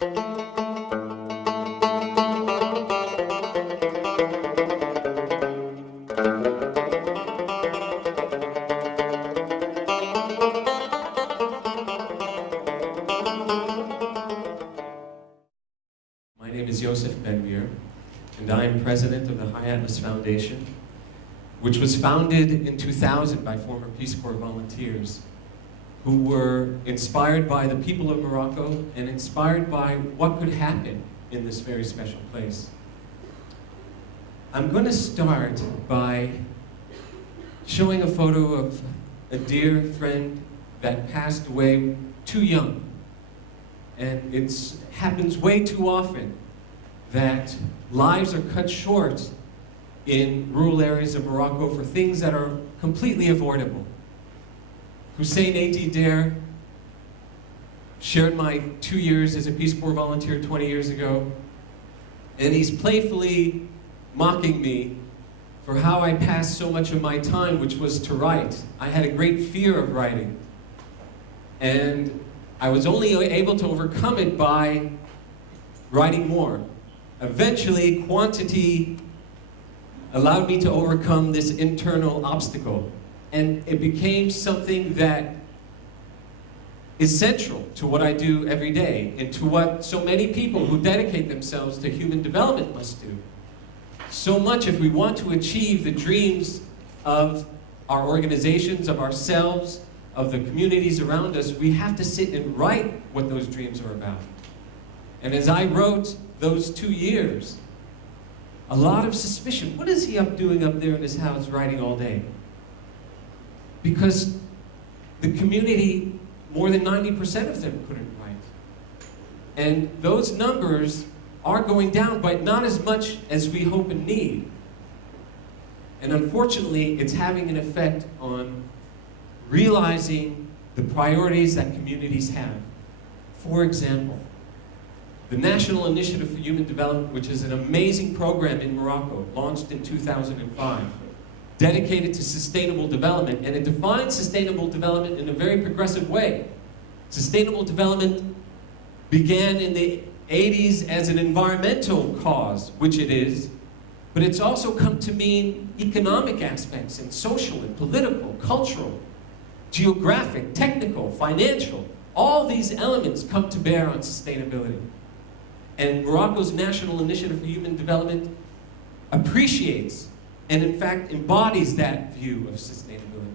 My name is Yossef Ben-Meir, and I am president of the High Atlas Foundation, which was founded in 2000 by former Peace Corps volunteers who were inspired by the people of Morocco and inspired by what could happen in this very special place. I'm going to start by showing a photo of a dear friend that passed away too young. And it happens way too often that lives are cut short in rural areas of Morocco for things that are completely avoidable. Hussein Eti Dare shared my 2 years as a Peace Corps volunteer 20 years ago, and he's playfully mocking me for how I passed so much of my time, which was to write. I had a great fear of writing, and I was only able to overcome it by writing more. Eventually, quantity allowed me to overcome this internal obstacle, and it became something that is central to what I do every day and to what so many people who dedicate themselves to human development must do. So much, if we want to achieve the dreams of our organizations, of ourselves, of the communities around us, we have to sit and write what those dreams are about. And as I wrote those 2 years, a lot of suspicion. What is he doing up there in his house writing all day? Because the community, more than 90% of them couldn't write. And those numbers are going down, but not as much as we hope and need. And unfortunately, it's having an effect on realizing the priorities that communities have. For example, the National Initiative for Human Development, which is an amazing program in Morocco, launched in 2005, dedicated to sustainable development, and it defines sustainable development in a very progressive way. Sustainable development began in the 80s as an environmental cause, which it is, but it's also come to mean economic aspects and social and political, cultural, geographic, technical, financial. All these elements come to bear on sustainability. And Morocco's National Initiative for Human Development appreciates and in fact embodies that view of sustainability.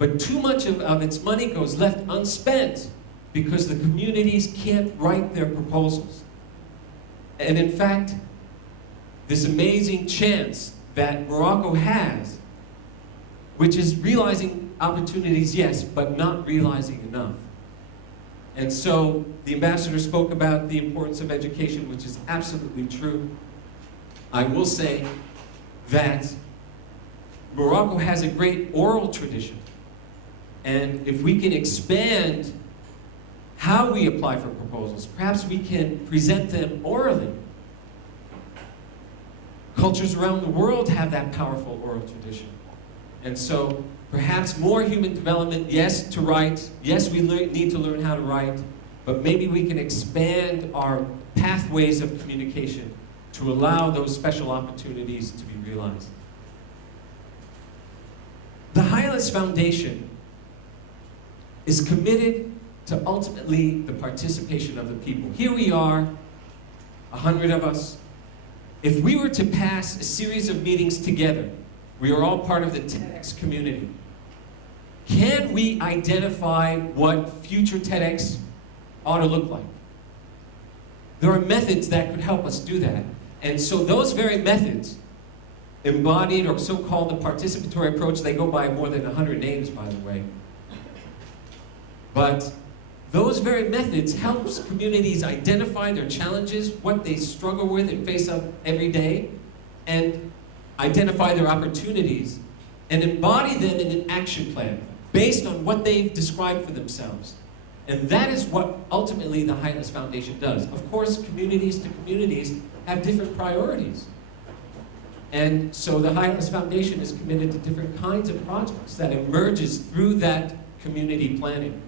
But too much of its money goes left unspent because the communities can't write their proposals. And in fact, this amazing chance that Morocco has, which is realizing opportunities, yes, but not realizing enough. And so the ambassador spoke about the importance of education, which is absolutely true. I will say that Morocco has a great oral tradition. And if we can expand how we apply for proposals, perhaps we can present them orally. Cultures around the world have that powerful oral tradition. And so perhaps more human development, yes, to write, yes, we need to learn how to write, but maybe we can expand our pathways of communication to allow those special opportunities to be realized. The High Atlas Foundation is committed to ultimately the participation of the people. Here we are, 100 of us. If we were to pass a series of meetings together, we are all part of the TEDx community. Can we identify what future TEDx ought to look like? There are methods that could help us do that. And so those very methods, embodied or so-called the participatory approach, they go by more than 100 names, by the way. But those very methods helps communities identify their challenges, what they struggle with and face up every day, and identify their opportunities, and embody them in an action plan based on what they've described for themselves. And that is what ultimately the High Atlas Foundation does. Of course, communities to communities have different priorities. And so the High Atlas Foundation is committed to different kinds of projects that emerges through that community planning.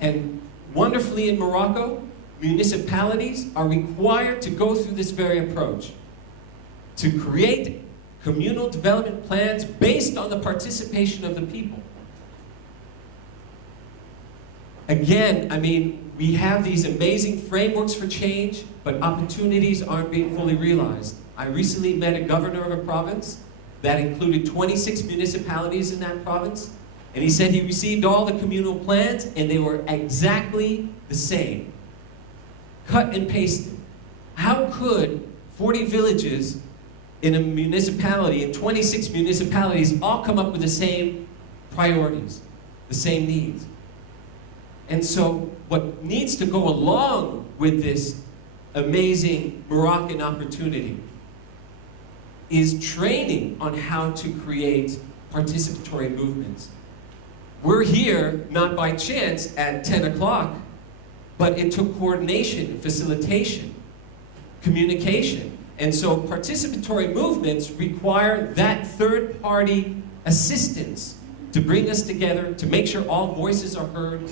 And wonderfully in Morocco, municipalities are required to go through this very approach, to create communal development plans based on the participation of the people. Again, I mean, we have these amazing frameworks for change, but opportunities aren't being fully realized. I recently met a governor of a province that included 26 municipalities in that province, and he said he received all the communal plans and they were exactly the same. Cut and pasted. How could 40 villages in a municipality, in 26 municipalities, all come up with the same priorities, the same needs? And so what needs to go along with this amazing Moroccan opportunity is training on how to create participatory movements. We're here, not by chance, at 10 o'clock, but it took coordination, facilitation, communication. And so participatory movements require that third-party assistance to bring us together, to make sure all voices are heard.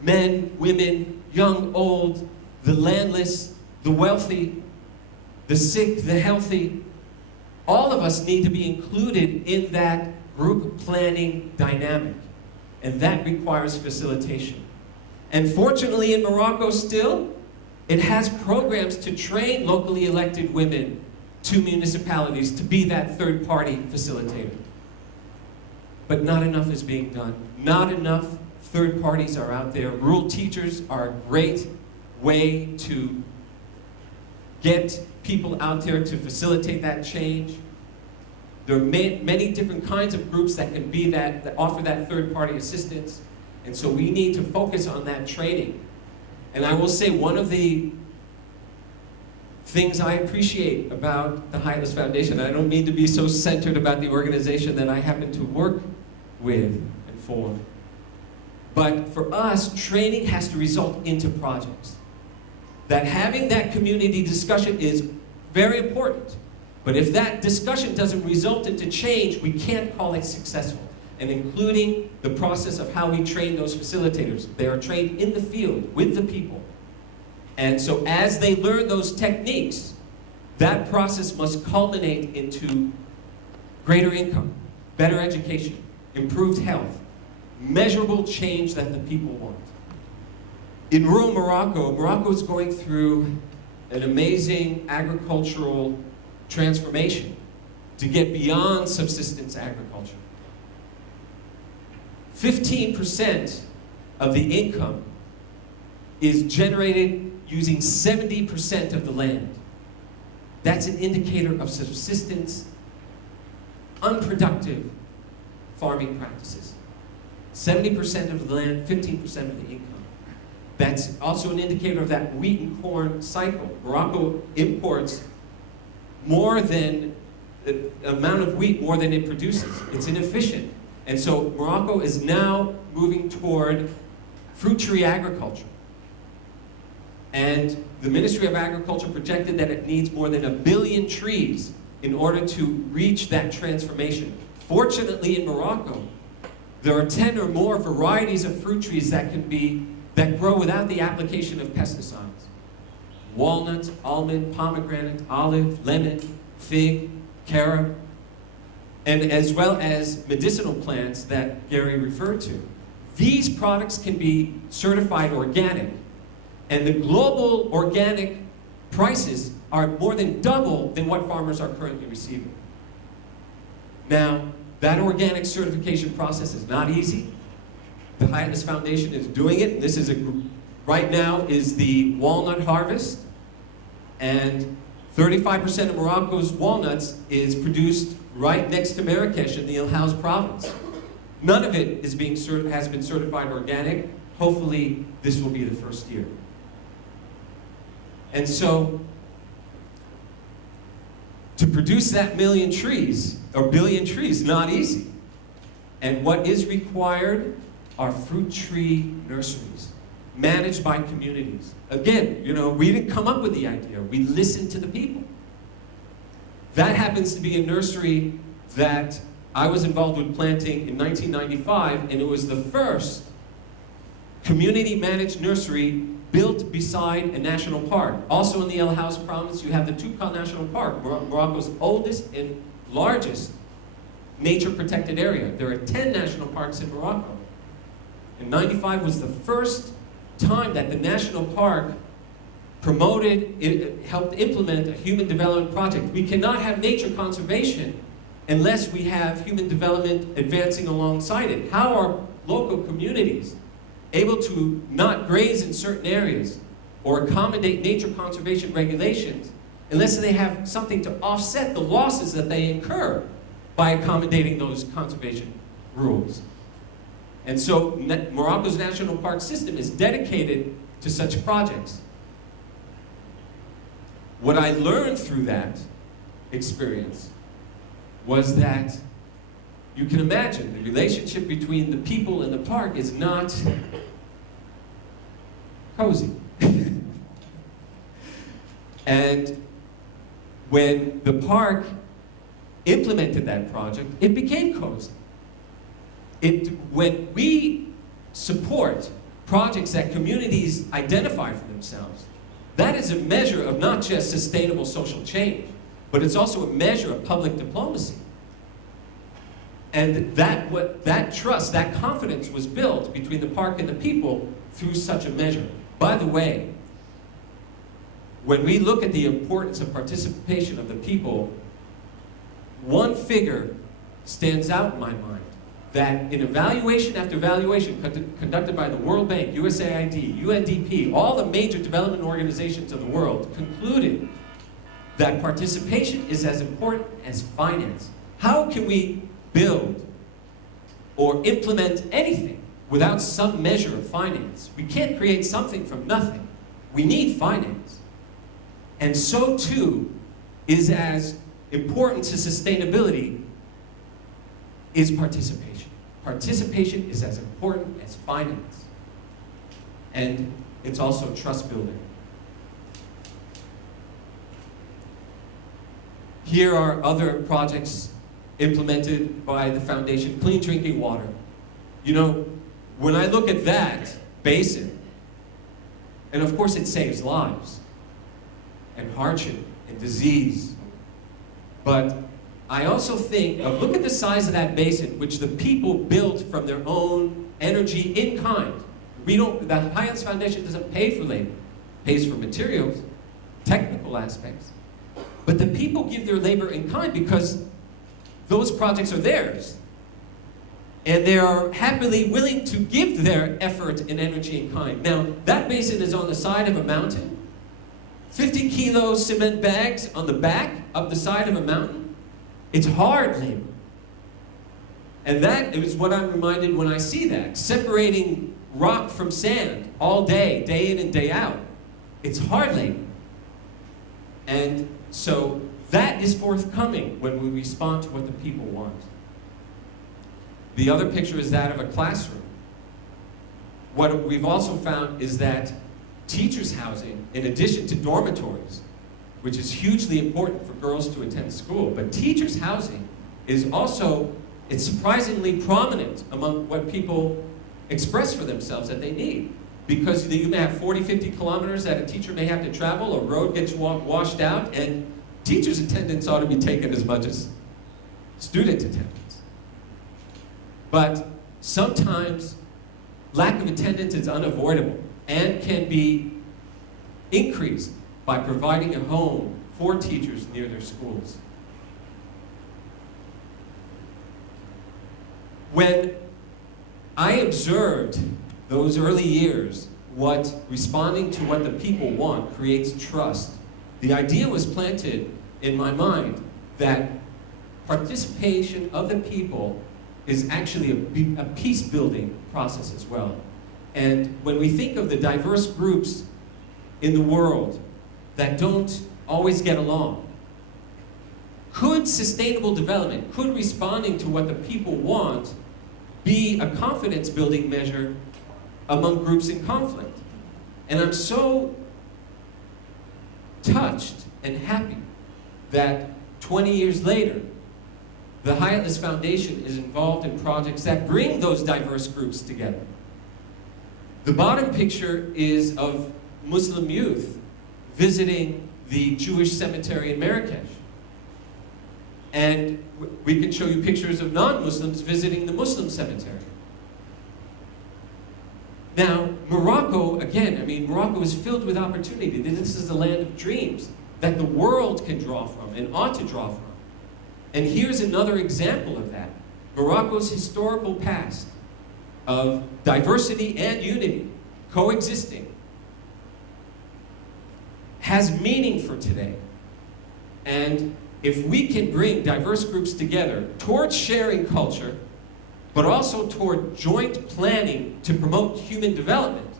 Men, women, young, old, the landless, the wealthy, the sick, the healthy. All of us need to be included in that group planning dynamic. And that requires facilitation. And fortunately in Morocco still, it has programs to train locally elected women to municipalities to be that third-party facilitator. But not enough is being done. Not enough third parties are out there. Rural teachers are a great way to get people out there to facilitate that change. There are many different kinds of groups that can be that offer that third-party assistance. And so we need to focus on that training. And I will say one of the things I appreciate about the High Atlas Foundation, I don't mean to be so centered about the organization that I happen to work with and for, but for us, training has to result into projects. That having that community discussion is very important. But if that discussion doesn't result into change, we can't call it successful. And including the process of how we train those facilitators. They are trained in the field with the people. And so as they learn those techniques, that process must culminate into greater income, better education, improved health, measurable change that the people want. In rural Morocco, Morocco is going through an amazing agricultural transformation to get beyond subsistence agriculture. 15% of the income is generated using 70% of the land. That's an indicator of subsistence, unproductive farming practices. 70% of the land, 15% of the income. That's also an indicator of that wheat and corn cycle. Morocco imports more than the amount of wheat more than it produces. It's inefficient. And so Morocco is now moving toward fruit tree agriculture. And the Ministry of Agriculture projected that it needs more than 1 billion trees in order to reach that transformation. Fortunately in Morocco, there are 10 or more varieties of fruit trees that grow without the application of pesticides. Walnut, almond, pomegranate, olive, lemon, fig, carob, and as well as medicinal plants that Gary referred to. These products can be certified organic, and the global organic prices are more than double than what farmers are currently receiving. Now, that organic certification process is not easy. The High Atlas Foundation is doing it. This is right now is the walnut harvest, and 35% of Morocco's walnuts is produced right next to Marrakesh in the Il Haus province. None of it has been certified organic. Hopefully, this will be the first year. And so, to produce that million trees, or billion trees, not easy. And what is required are fruit tree nurseries, managed by communities. Again, we didn't come up with the idea. We listened to the people. That happens to be a nursery that I was involved with planting in 1995, and it was the first community-managed nursery built beside a national park. Also in the El House province, you have the Touqua National Park, Morocco's oldest and largest nature-protected area. There are 10 national parks in Morocco. And 95 was the first time that the national park promoted, it helped implement a human development project. We cannot have nature conservation unless we have human development advancing alongside it. How are local communities able to not graze in certain areas or accommodate nature conservation regulations unless they have something to offset the losses that they incur by accommodating those conservation rules? And so Morocco's national park system is dedicated to such projects. What I learned through that experience was that you can imagine the relationship between the people and the park is not cozy. And when the park implemented that project, it became cozy. When we support projects that communities identify for themselves, that is a measure of not just sustainable social change, but it's also a measure of public diplomacy. And that trust, that confidence was built between the park and the people through such a measure. By the way, when we look at the importance of participation of the people, one figure stands out in my mind, that in evaluation after evaluation conducted by the World Bank, USAID, UNDP, all the major development organizations of the world concluded that participation is as important as finance. How can we build or implement anything without some measure of finance? We can't create something from nothing. We need finance. And so too is as important to sustainability is participation. Participation is as important as finance. And it's also trust building. Here are other projects implemented by the foundation. Clean drinking water. You know, when I look at that basin, and of course it saves lives, and hardship, and disease, but I also think of, look at the size of that basin, which the people built from their own energy in kind. The Highlands Foundation doesn't pay for labor, it pays for materials, technical aspects. But the people give their labor in kind because those projects are theirs. And they are happily willing to give their effort and energy in kind. Now, that basin is on the side of a mountain. 50 kilo cement bags on the back, up the side of a mountain. It's hard labor. And that is what I'm reminded when I see that. Separating rock from sand all day, day in and day out. It's hard labor. And so that is forthcoming when we respond to what the people want. The other picture is that of a classroom. What we've also found is that teachers' housing, in addition to dormitories, which is hugely important for girls to attend school, but teachers' housing is also, it's surprisingly prominent among what people express for themselves that they need. Because you may have 40, 50 kilometers that a teacher may have to travel, a road gets washed out, and teachers' attendance ought to be taken as much as student attendance. But sometimes lack of attendance is unavoidable and can be increased by providing a home for teachers near their schools. When I observed those early years, what responding to what the people want creates trust, the idea was planted in my mind that participation of the people is actually a peace-building process as well. And when we think of the diverse groups in the world that don't always get along, could sustainable development, could responding to what the people want be a confidence-building measure among groups in conflict? And I'm so touched and happy that 20 years later, the Humanities Foundation is involved in projects that bring those diverse groups together. The bottom picture is of Muslim youth visiting the Jewish cemetery in Marrakesh. And we can show you pictures of non-Muslims visiting the Muslim cemetery. Now, Morocco, again, I mean, Morocco is filled with opportunity. This is the land of dreams that the world can draw from and ought to draw from. And here's another example of that. Morocco's historical past of diversity and unity coexisting has meaning for today. And if we can bring diverse groups together towards sharing culture, but also toward joint planning to promote human development,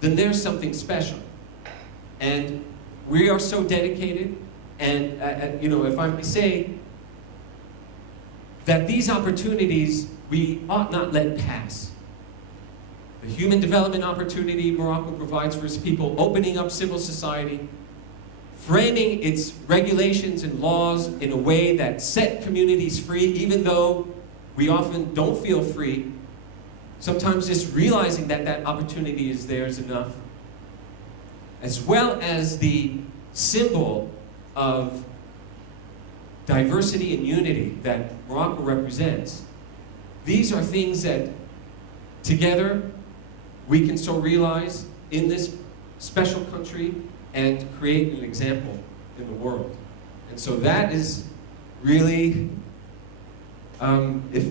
then there's something special. And we are so dedicated, and you know, if I may say, that these opportunities we ought not let pass. The human development opportunity Morocco provides for its people, opening up civil society, framing its regulations and laws in a way that set communities free, even though we often don't feel free. Sometimes just realizing that that opportunity is there is enough. As well as the symbol of diversity and unity that Morocco represents. These are things that together we can so realize in this special country and create an example in the world. And so that is really the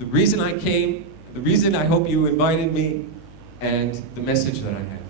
reason I came, the reason I hope you invited me, and the message that I have.